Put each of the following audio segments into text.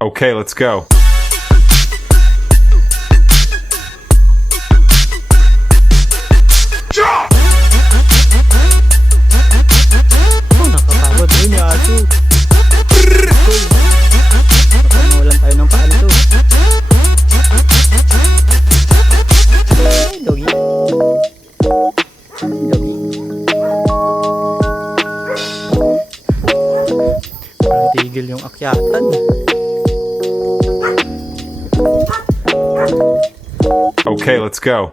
Okay, let's go. Nakapagod din yaso. Nakamulan tayo ng paano to. Ay, doggy. Doggy. Parang tigil yung akyatan. Okay, let's go.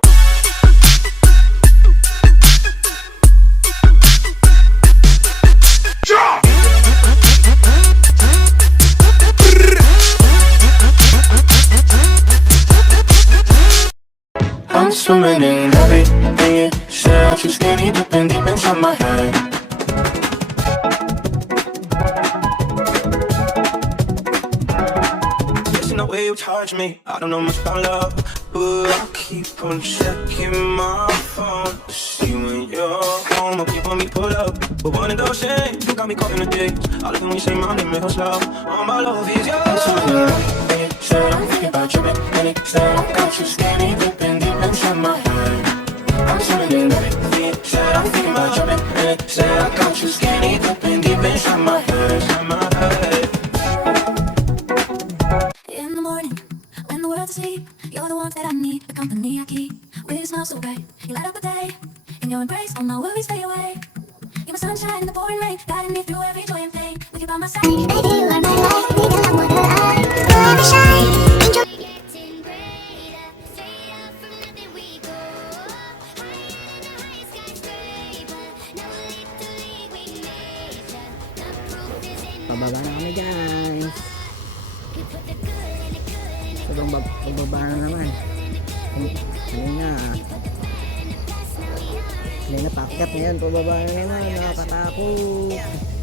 I'm swimming in everything you said. Too skinny, dipping deep inside my head. There's no way you charge me. I don't know much about love, but I keep on checking my phone to see when you're home. People me pull up, but one of those things you got me caught in the ditch. I love it when you say my name real slow. All my love is yours. I'm swimming in everything you said. I'm thinking about you, and it said I got you skinny, dipping deep inside my head. I'm swimming in everything you said. I'm thinking about you, and it said I got you skinny, dipping deep inside my head. Inside my head. In the morning, when the world's asleep, you're the warmth that I need, the company I keep. With your smile so bright, you light up the day. In your embrace, all my worries fade away. You're my sunshine in the pouring rain, guiding me through every joy and pain. With you by my side, baby, you are my life. Need a lot more than I forever shine. Enjoy. Getting greater, straight up from nothing we go. Higher than the highest skyscraper. Now we're literally we nature. The proof is in the Pababa na kami guys. we put the good in the good in the Sobrang pababa na naman. Kanina pakyat na yan. Pababa na naman. Nakakatakot.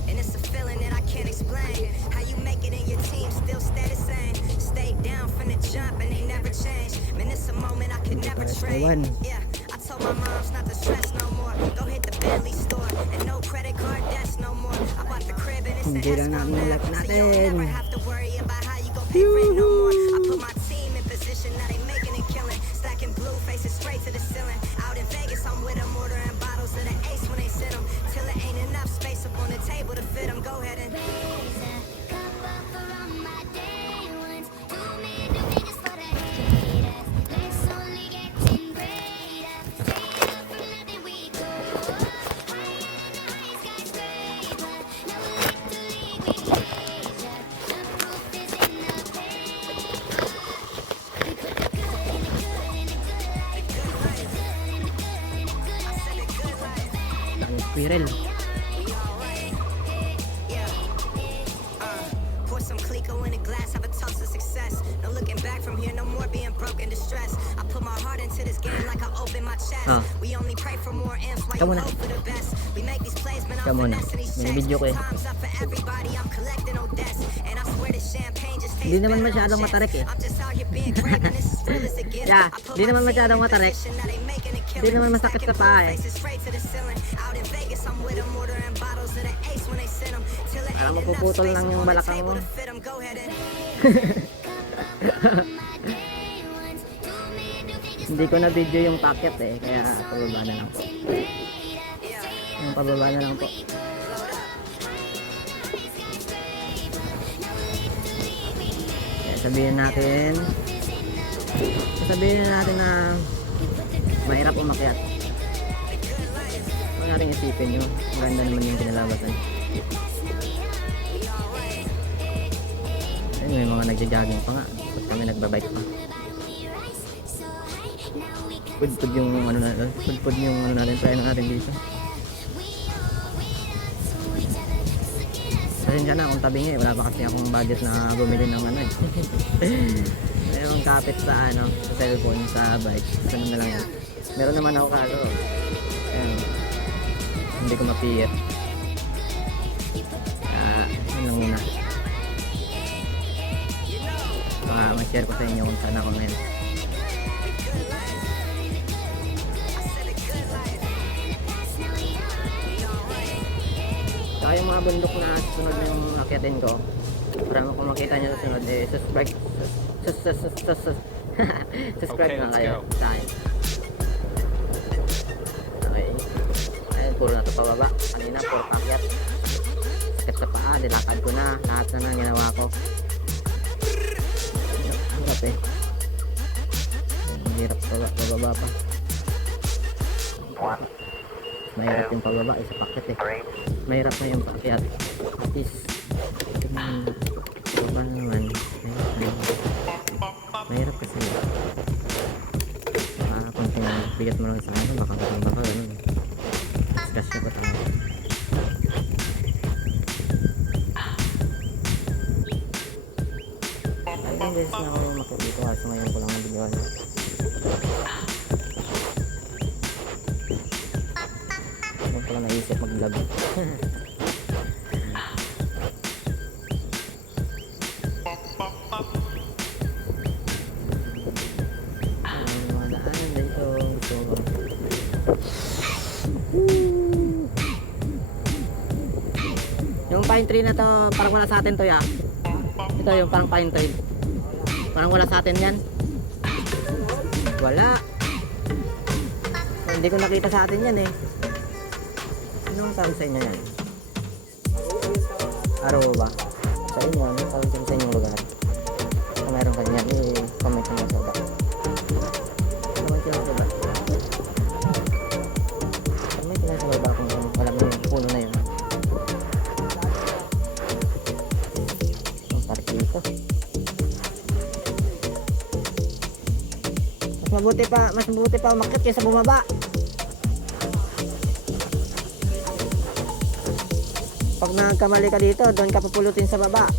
And it's a feeling that I can't explain. How you make it in your team still stay the same. Stay down from the jump and they never change. Man, it's a moment I could never trade. Yeah, I told my moms not to stress no more. Go hit the Bentley store and no credit card debts no more. I bought the crib and it's an Hindi lang escrow namin now, ulit so you don't never natin. have to worry about how you gon' pay rent no more. I put my team in position, now they making it killing. Stacking blue faces straight to the ceiling. Out in Vegas, I'm with them ordering bottles of the Ace when they send them. Till it ain't enough space up on the table to fit them. Go ahead and raise a cup up for all my day ones. Too many fingers for the haters. Let's only getting greater. Straight up from nothing we go. Higher than the highest skyscraper. Now we're literally we nature. The proof is in the paper. We put the good in the good in the good life. The good in the good in the good life. Ang squirrel. pour some Clico in a glass, have a toast to success. No looking back from here, no more being broke and distressed. I put my heart into this game like I open my chest. We only pray for more M's while you hope for the best. We make these plays, man, I'm finessing these May checks. video ko eh. Time's up for everybody, I'm collecting no debts. And I swear this champagne just tastes Hindi naman better on masyadong checks. matarik eh. I'm just out here being great, and this is real as it gets. Yeah, I put di my naman team masyadong in matarik. position, now they making it Hindi killing. naman masakit sa Stacking paa blue eh. faces straight to the ceiling. Out in Vegas, I'm with them ordering bottles of the Ace when they send them. Till it Parang ain't enough mapuputol space lang up yung on the balakang table mo. to fit 'em. Go ahead and Hindi ko na video yung packet eh. Kaya pababa na lang po. Yung pababa na lang po. Kaya sabihin natin na mahirap umakyat. Huwag natin isipin nyo. Maganda naman yung kinalabasan. Ayun, may mga nagja-jogging pa nga. Tapos kami nagbabike pa. Pudpud yung ano natin. Pudpud yung ano natin. Try natin dito. Pasensya na kung tabingi. Wala pa kasi akong budget na bumili ng ano eh. Yung kapit sa ano, sa cellphone, sa bike. Ganun na lang yun. Meron naman ako kaso. Ayun. Hindi ko mapiyit. Yun lang muna. Ma-share ko sa inyo kung saan ako ngayon. yung mga bundok na susunod yung akyatin ko. Para kung makita nyo susunod, eh, subscribe Okay, na let's kayo go. sa akin. Okay. Ayun, puro na ito pababa. Kanina, puro pakyat. Sakit sa paa, nilakad ko na. Lahat na nang ginawa ko. Hirap eh. Hirap pababa pa. Mahirap yung pababa, isa pakyat eh. Mahirap na yung pakyat. At least, baba naman. Mahirap kasi. Baka kung bigat mo lang sa akin, baka ganun. Discussion ko tayo. Ayun guys na ako makikita kasi ngayon ko lang ang video. Ngayon ko lang naisip mag-vlog. Mga daanan dito. Gusto ko. Yung pine tree na to, parang wala sa atin to ya. Ito yung parang pine tree. Parang wala sa atin yan. Wala. Hindi ko nakita sa atin yan eh. Anong sabi sa inyo yan? Araw ba? Sa inyo, anong sabi sa inyong lugar? Kung meron kanyan, i-comment nyo sa baba. Comment nyo sa baba. Comment nyo sa baba kung alam nyo yung puno na yun. Ang park dito. Mas mabuti pa umakyat kaysa bumaba. Pag nagkamali ka dito, doon ka pupulutin sa baba.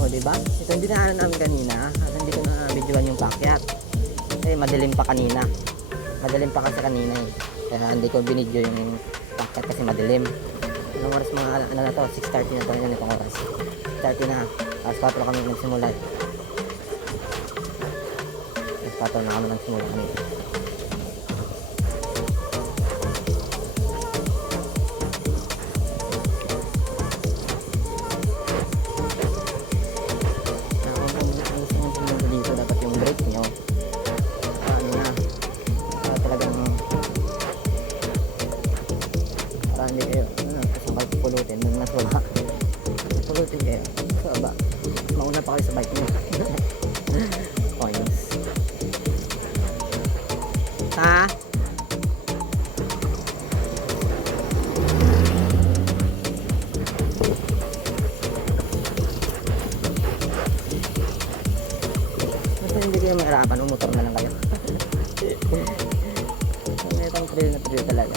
O, diba? Ito yung dinaanan namin kanina. At hindi ko na videoan yung pakyat. Eh, madilim pa kanina. Madilim pa kasi kanina eh. Kaya hindi ko binidyo yung pakyat kasi madilim. Anong oras mga ano na to? 6:30 na to yun itong oras. 6:30 na. Alas 4 kami nagsimula. Alas 4 na kami nagsimula kanina. Kung ayusin yung pumunta dito, dapat yung brake nyo. Ano na. Talagang para hindi kayo pulutin nung mas baba. Pulutin kayo sa baba. Mauna pa kayo sa bike nyo. Points. Ha? Basta hindi kayo mahirapan, umutor na lang kayo. Itong trail na trail talaga.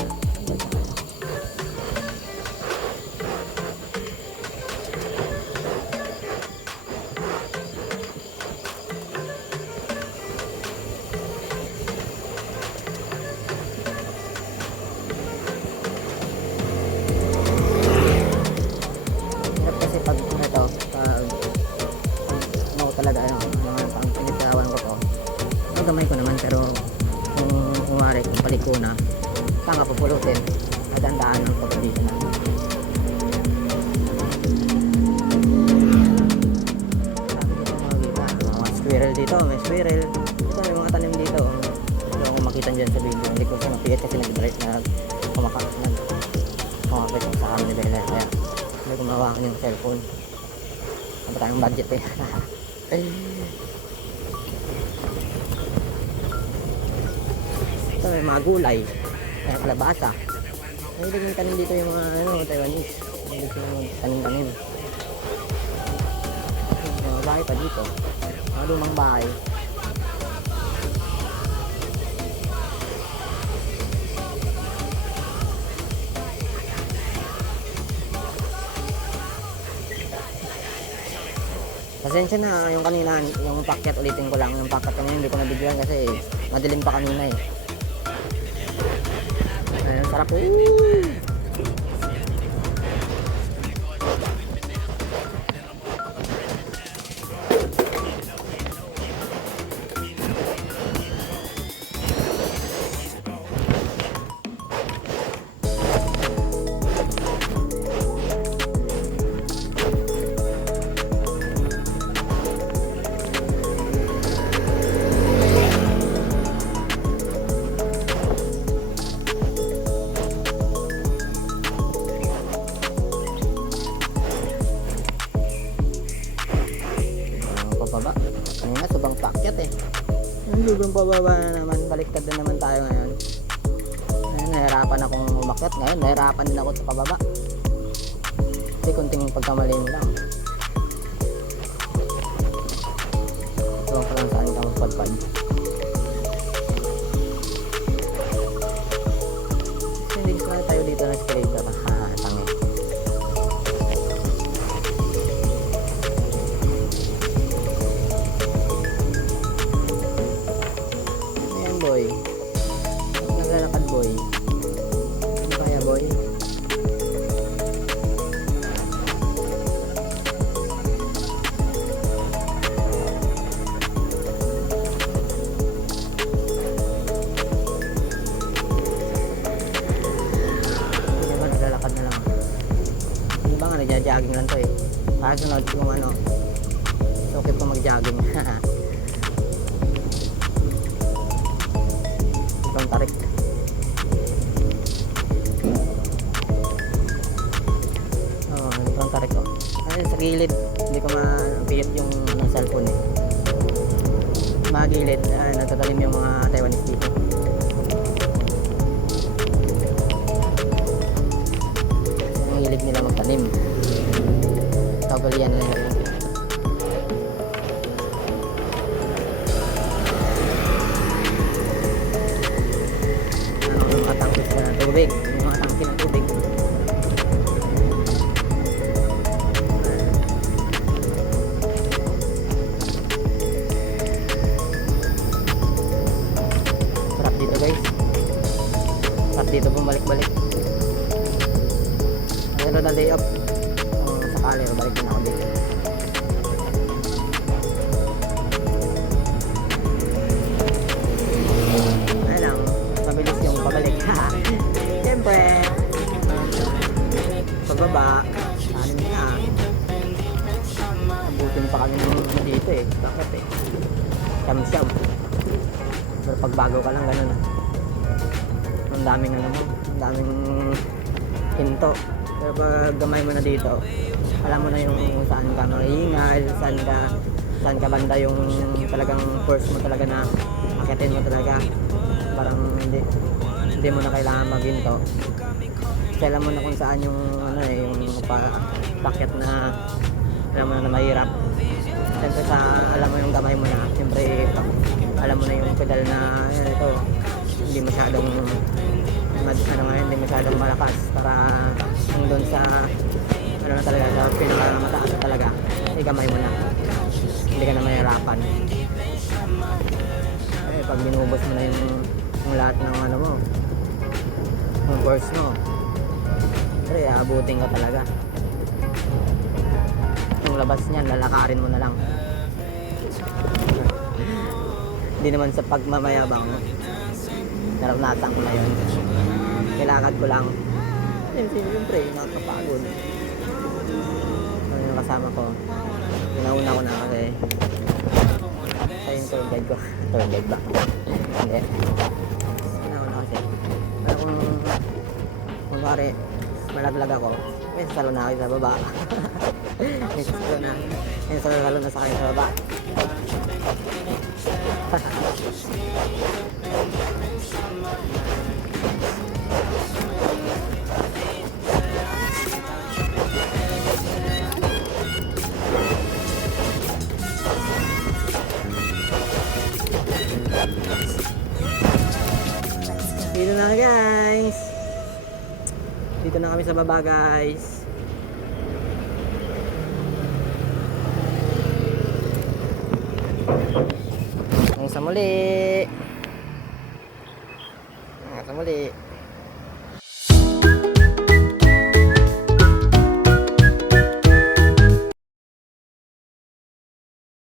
Gamay ko naman pero kung kumari kung paliko na saan ka pupulutin magandaan ng pagka dito na mga squirrel dito, may squirrel ito may mga tanim dito ito kung makita dyan sa video hindi ko siya mapigit kasi nag-drive na kumakapit sa kami ni Bella kaya hindi ko mawakan yung cellphone ano tayong budget eh ito may mga gulay may kalabasa may naging tanim dito yung mga Taiwanese may naging tanim-tanim may mga bahay pa dito mga lumang bahay pasensya na yung kanina yung pakyat ulitin ko lang yung pakyat kanina hindi ko nabigyan kasi madilim pa kanina eh ayun sarap pababa. Kanina subang pakyat eh. Yung sobrang pababa na naman, baliktad na naman tayo ngayon. Ngayon, nahirapan akong umakyat. Ngayon, nahirapan din ako sa pababa. Kasi kunting pagkamali mo lang. Tuwang ka lang saan ka magpadpad. Kasi hindi gusto na tayo dito na escalator. Tangi. Ayan boy. Naglalakad boy. Ano kaya boy? Hindi ba naglalakad na lang? Hindi ba nga nagja-jogging lang to eh. Para sunod kung ano. So okay po mag-jogging. Ibang tarik. Oo, ibang tarik ko. Ayun sa gilid. Hindi ko mapihit yung cellphone eh. Mga gilid, natatalim yung mga Taiwanese dito. Ang hilig nila magtanim. Kagalian nila yun. Yung mga tangke sila ng tubig. Yung mga tangke ng tubig. Sarap dito guys. Sarap dito bumalik-balik. Pero na day off. Kung sakali, balik din ako dito. Ayun lang, mabilis yung pabalik. Siyempre, pagbaba, ano na. Abutin pa kami ng dito eh. Bakit eh? Siyam-siyam. Pero pagbago ka lang ganun. Ang daming ano mo, ang daming hinto. Pero pag gamay mo na dito, alam mo na yung saan ka maingal, saan ka banda yung talagang course mo talaga na akitin mo talaga. Parang hindi mo na kailangan maghinto. Kasi alam mo na kung saan yung ano eh, yung packet na alam mo na mahirap. Siyempre sa alam mo yung gamay mo na, siyempre alam mo na yung pedal na yan, ito hindi masyadong hindi masyadong malakas para yung doon sa ano na talaga sa pinakamataas na talaga igamay mo na, hindi ka na mahirapan. Eh pag binubos mo na yung lahat ng ano mo, yung course mo, siyempre aabutin ka talaga. Yung labas niyan lalakarin mo na lang. Hindi naman sa pagmamayabang, naranasan ko na yun. Kailangan ko lang. Siyempre, nakakapagod. Yung kasama ko, ginauna ko na kasi ayun yung tour guide ko. Tour guide ba? Hindi. Ginauna kasi. Pero kung pare, malaglag ako, may sasalo na ako sa baba. May sasalo na sa kayo sa baba. Dito na guys. Dito na kami sa baba guys. Hanggang sa muli. Hanggang sa muli.